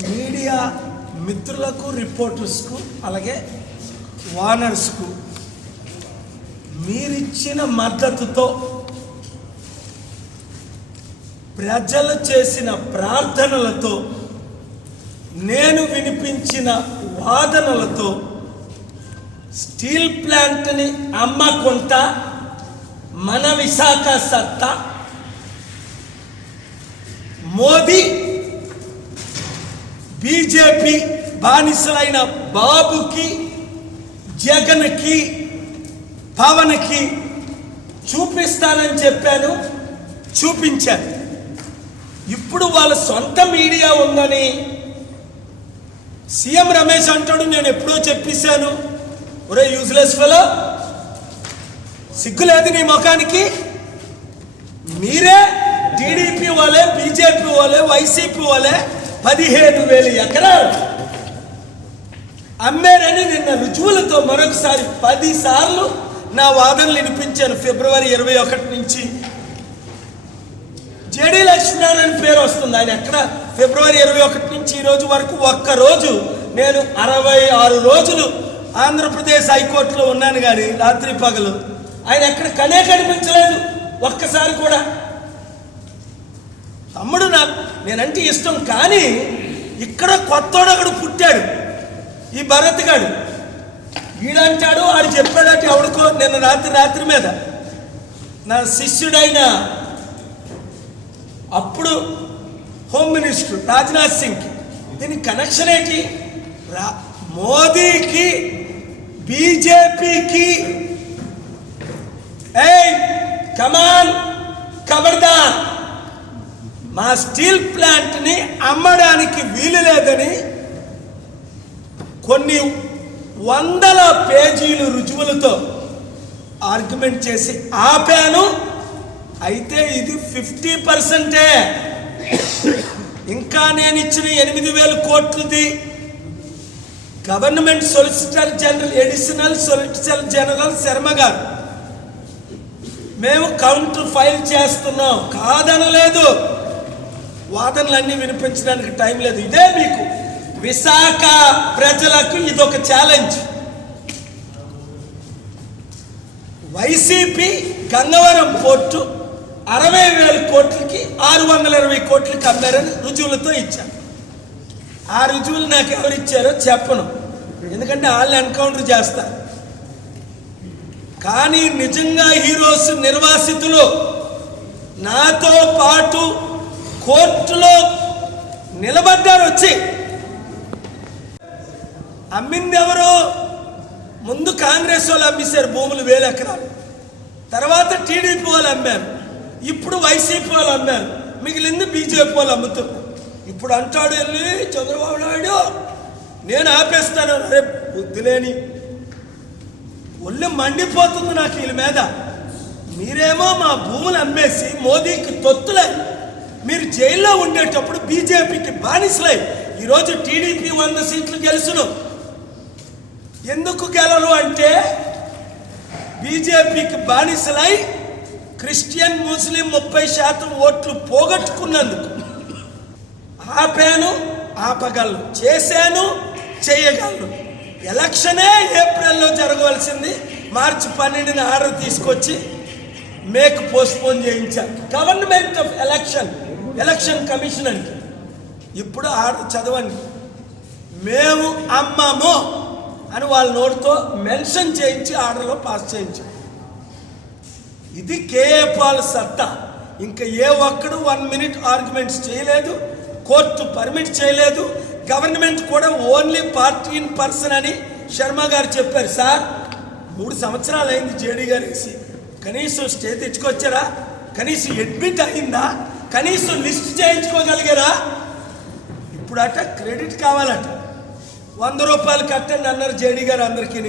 Media మిత్రులకు, రిపోర్టర్స్కు, అలాగే వానర్స్కు మీరిచ్చిన మద్దతుతో, ప్రజలు చేసిన ప్రార్థనలతో, నేను వినిపించిన వాదనలతో స్టీల్ ప్లాంట్ని అమ్మకుంటా మన విశాఖ సత్తా మోదీ, బీజేపీ బానిసలైన బాబుకి, జగన్కి, పవన్కి చూపిస్తానని చెప్పాను, చూపించాను. ఇప్పుడు వాళ్ళ సొంత మీడియా ఉందని సీఎం రమేష్ అంటాడు, నేను ఎప్పుడో చెప్పేశాను. ఒరే యూజ్లెస్ ఫెలో, సిగ్గులేదు నీ ముఖానికి? మీరే టీడీపీ వాళ్ళే, బీజేపీ వాళ్ళే, వైసీపీ వాళ్ళే 17,000 ఎకరాలు అమ్మారని నిన్న రుజువులతో మరొకసారి 10 సార్లు నా వాదనలు వినిపించాను. ఫిబ్రవరి 21 నుంచి జేడీ లక్ష్మీనారాయణ పేరు వస్తుంది. ఆయన ఎక్కడ ఫిబ్రవరి 21 నుంచి ఈ రోజు వరకు ఒక్కరోజు, నేను 66 రోజులు ఆంధ్రప్రదేశ్ హైకోర్టులో ఉన్నాను, కానీ రాత్రి పగలు ఆయన ఎక్కడ కనిపించలేదు ఒక్కసారి కూడా. తమ్ముడు నేనంటే ఇష్టం, కానీ ఇక్కడ కొత్తోడొకడు పుట్టాడు, ఈ భరత్ గాడు. వీడంటాడు, ఆడు చెప్పాడట ఎవడికో నిన్న రాత్రి మీద నా శిష్యుడైన అప్పుడు హోమ్ మినిస్టర్ రాజ్నాథ్ సింగ్కి. దీనికి కనెక్షన్ ఏంటి? మోదీకి, బీజేపీకి, ఏయ్ కమాన్ ఖబర్దార్, మా స్టీల్ ప్లాంట్ని అమ్మడానికి వీలు లేదని కొన్ని 100 పేజీలు రుజువులతో ఆర్గ్యుమెంట్ చేసి ఆపాను. అయితే ఇది 50%. ఇంకా నేను ఇచ్చిన 8,000 కోట్లది government solicitor general, additional solicitor general Sharma గారు, మేము కౌంటర్ ఫైల్ చేస్తున్నాం, కాదనలేదు. వాదనలన్నీ వినిపించడానికి టైం లేదు. ఇదే మీకు విశాఖ ప్రజలకు ఇదొక ఛాలెంజ్. వైసీపీ గంగవరం పోర్టు 60,000 కోట్లకి 620 కోట్లకి అమ్మారని రుజువులతో ఇచ్చారు. ఆ రుజువులు నాకు ఎవరు ఇచ్చారో చెప్పను, ఎందుకంటే వాళ్ళని ఎన్కౌంటర్ చేస్తారు. కానీ నిజంగా హీరోస్ నిర్వాసితులు నాతో పాటు కోర్టులో నిలబడ్డారు. వచ్చి అమ్మింది ఎవరు? ముందు కాంగ్రెస్ వాళ్ళు అమ్మేశారు భూములు 1000 ఎకరాలు, తర్వాత టీడీపీ వాళ్ళు అమ్మారు, ఇప్పుడు వైసీపీ వాళ్ళు అమ్మారు, మిగిలింది బీజేపీ వాళ్ళు అమ్ముతున్నారు. ఇప్పుడు అంటాడు వెళ్ళి చంద్రబాబు నాయుడు, నేను ఆపేస్తాను. అరే బుద్ధిలేని ఒళ్ళు మండిపోతుంది నాకు వీళ్ళ మీద. మీరేమో మా భూములు అమ్మేసి మోదీకి తొత్తులై, మీరు జైల్లో ఉండేటప్పుడు బీజేపీకి బానిసలై, ఈరోజు టీడీపీ 100 సీట్లు గెలుచును. ఎందుకు గెలరు అంటే బీజేపీకి బానిసలై క్రిస్టియన్, ముస్లిం 30% ఓట్లు పోగొట్టుకున్నందుకు. ఆపాను, ఆపగలను, చేశాను, చేయగలను. ఎలక్షనే ఏప్రిల్లో జరగవలసింది మార్చి 12న ఆర్డర్ తీసుకొచ్చి మేక్ పోస్ట్పోన్ చేయించారు గవర్నమెంట్ ఆఫ్ ఎలక్షన్ కమిషన్ అంటే. ఇప్పుడు ఆర్డర్ చదవండి, మేము అమ్మము అని వాళ్ళ నోటితో మెన్షన్ చేయించి ఆర్డర్లో పాస్ చేయించాం. ఇది కేఏ పాల్ సత్తా. ఇంకా ఏ ఒక్కడు 1 మినిట్ ఆర్గ్యుమెంట్స్ చేయలేదు, కోర్టు పర్మిట్ చేయలేదు. గవర్నమెంట్ కూడా ఓన్లీ పార్టీ ఇన్ పర్సన్ అని శర్మ గారు చెప్పారు. సార్ 3 సంవత్సరాలు అయింది జేడీ గారు వేసి, కనీసం స్టే తెచ్చుకొచ్చారా? కనీసం అడ్మిట్ అయిందా? కనీసం లిస్ట్ చేయించుకోగలిగారా? ఇప్పుడు అట క్రెడిట్ కావాలట, 100 రూపాయలు కట్టండి అన్నారు జేడీ గారు అందరికీ.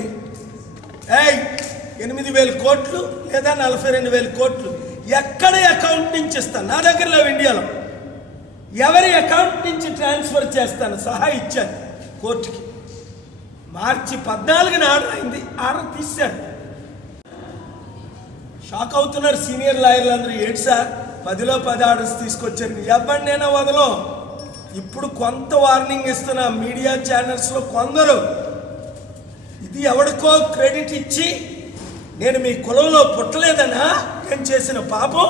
8,000 కోట్లు లేదా 42,000 కోట్లు ఎక్కడ అకౌంట్ నుంచి ఇస్తాను? నా దగ్గర లేవు ఇండియాలో. ఎవరి అకౌంట్ నుంచి ట్రాన్స్ఫర్ చేస్తాను సహా ఇచ్చాను కోర్టుకి. మార్చి 14న ఆర్డర్ అయింది, ఆర్డర్ తీశాడు. షాక్ అవుతున్నారు సీనియర్ లాయర్లు అందరూ. ఏంటి సార్ 10లో 10 ఆర్డర్స్ తీసుకొచ్చారు, ఎవరినైనా వదలం. ఇప్పుడు కొంత వార్నింగ్ ఇస్తున్నా మీడియా ఛానల్స్లో కొందరు, ఇది ఎవరికో క్రెడిట్ ఇచ్చి నేను మీ కులంలో పుట్టలేదనా, నేను చేసిన పాపం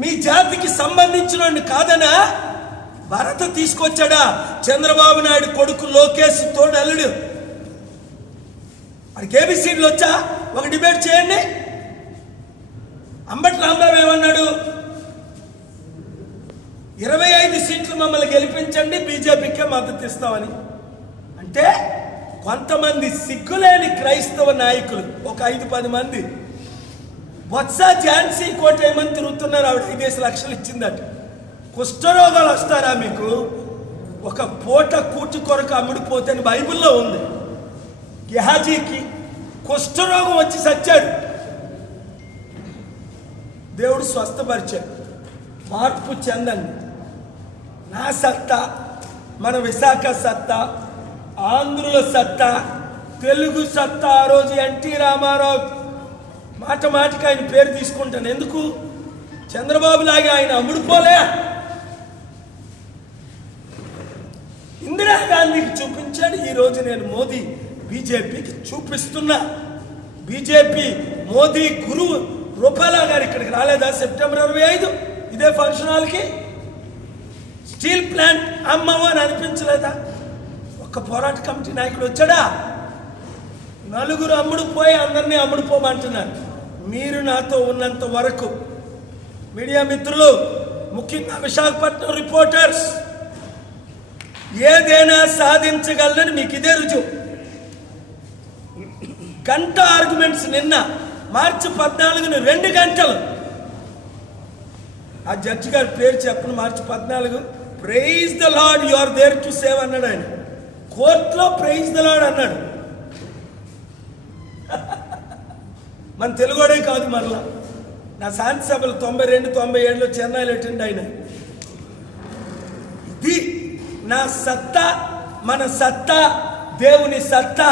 మీ జాతికి సంబంధించిన కాదనా, భరత తీసుకొచ్చాడా చంద్రబాబు నాయుడు కొడుకు లోకేష్ తోడల్లుడు, వాడికి ఏబిసిడ్లు వచ్చా? ఒక డిబేట్ చేయండి. అంబటి రాంబాబు ఏమన్నాడు? 25 సీట్లు మమ్మల్ని గెలిపించండి, బీజేపీకే మద్దతు ఇస్తామని. అంటే కొంతమంది సిగ్గులేని క్రైస్తవ నాయకులు, ఒక 5-10 మంది బొత్స ఝాన్సీ కోటేమని తిరుగుతున్నారు. ఆవిడ 5 లక్షలు ఇచ్చిందట. కుష్ఠరోగాలు వస్తారా మీకు? ఒక పూట కూటి కొరకు అమ్ముడిపోతే బైబిల్లో ఉంది. గెహాజీకి కుష్ఠరోగం వచ్చి చచ్చాడు, దేవుడు స్వస్థపరిచాడు. మార్పు చెందండి. నా సత్తా, మన విశాఖ సత్తా, ఆంధ్రుల సత్తా, తెలుగు సత్తా. ఆ రోజు ఎన్టీ రామారావు మాట మాటకి ఆయన పేరు తీసుకుంటాను. ఎందుకు? చంద్రబాబు లాగా ఆయన అమ్ముడుపోలే. ఇందిరాగాంధీకి చూపించాడు. ఈరోజు నేను మోదీ బీజేపీకి చూపిస్తున్నా. బీజేపీ మోదీ గురువు రూపాలా గారు ఇక్కడికి రాలేదా సెప్టెంబర్ 25 ఇదే ఫంక్షన్ హాల్కి? స్టీల్ ప్లాంట్ అమ్మవు అని అనిపించలేదా? ఒక్క పోరాట కమిటీ నాయకుడు వచ్చాడా? నలుగురు అమ్ముడు పోయి అందరినీ అమ్ముడుపోమంటున్నారు. మీరు నాతో ఉన్నంత వరకు మీడియా మిత్రులు, ముఖ్యంగా విశాఖపట్నం రిపోర్టర్స్, ఏదైనా సాధించగలనని మీకు ఇదే రుజువు. గంట ఆర్గ్యుమెంట్స్ నిన్న మార్చి 14 2 గంటలు. ఆ జడ్జి గారి పేరు చెప్పను. March 14 praise the lord, you are there to save అన్నాడు ఆయన. కోర్టులో ప్రైజ్ ద లార్డ్ అన్నాడు. మన తెలుగుడే కాదు, మరలా నా శాంతి సభలు 92-97లో చెన్నైలో అటెండ్ అయినా. ఇది నా సత్తా, మన సత్తా, దేవుని సత్తా,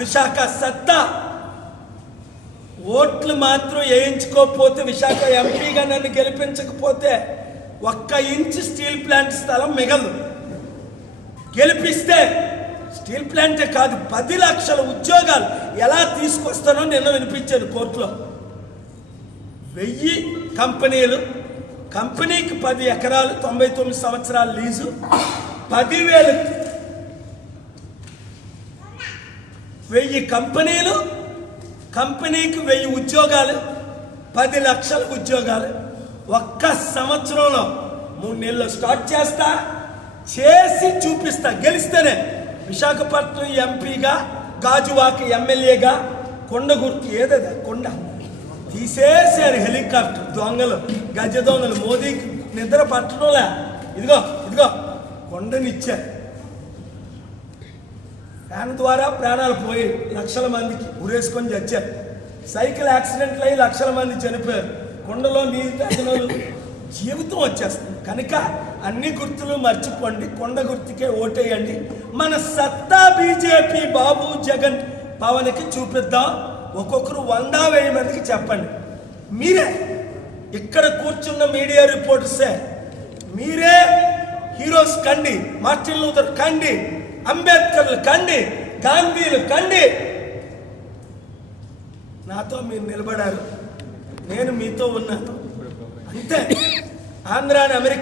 విశాఖ సత్తా. ఓట్లు మాత్రం వేయించుకోకపోతే, విశాఖ ఎంపీగా నన్ను గెలిపించకపోతే 1 ఇంచు స్టీల్ ప్లాంట్ స్థలం మిగలదు. గెలిపిస్తే స్టీల్ ప్లాంటే కాదు, 10 లక్షల ఉద్యోగాలు ఎలా తీసుకొస్తానో నిన్న వినిపించాను కోర్టులో. 1000 కంపెనీలు, కంపెనీకి 10 ఎకరాలు, 99 సంవత్సరాల లీజు, 10,000 1000 కంపెనీలు, కంపెనీకి 1000 ఉద్యోగాలు, 10 లక్షల ఉద్యోగాలు. 1 సంవత్సరంలో 3 నెలల్లో స్టార్ట్ చేస్తా, చేసి చూపిస్తా. గెలిస్తేనే విశాఖపట్నం ఎంపీగా, గాజువాక ఎమ్మెల్యేగా, కొండ గుర్తు ఏదదా కొండ తీసేసారు. హెలికాప్టర్ దొంగలు, గజ దొంగలు. మోదీకి నిద్ర పట్టడంలే. ఇదిగో ఇదిగో కొండనిచ్చారు. ఫ్యాన్ ద్వారా ప్రాణాలు పోయి లక్షల మందికి ఉరేసుకొని చచ్చారు. సైకిల్ యాక్సిడెంట్లు అయ్యి లక్షల మంది చనిపోయారు. కొండలో నీరు తాగినోళ్ళు జీవితం వచ్చేస్తుంది. కనుక అన్ని గుర్తులు మర్చిపోండి, కొండ గుర్తుకే ఓటేయండి. మన సత్తా బీజేపీ, బాబు, జగన్, పవన్కి చూపిద్దాం. ఒక్కొక్కరు 100-1000 మందికి చెప్పండి. మీరే ఇక్కడ కూర్చున్న మీడియా రిపోర్టర్సే, మీరే హీరోస్ కండి. మార్టిన్ లూథర్ కండి, అంబేద్కర్లు కండి, గాంధీలు కండి. నాతో మీరు నిలబడారు, నేను మీతో ఉన్నాను. అంతే. ఆంధ్రాని అమెరికా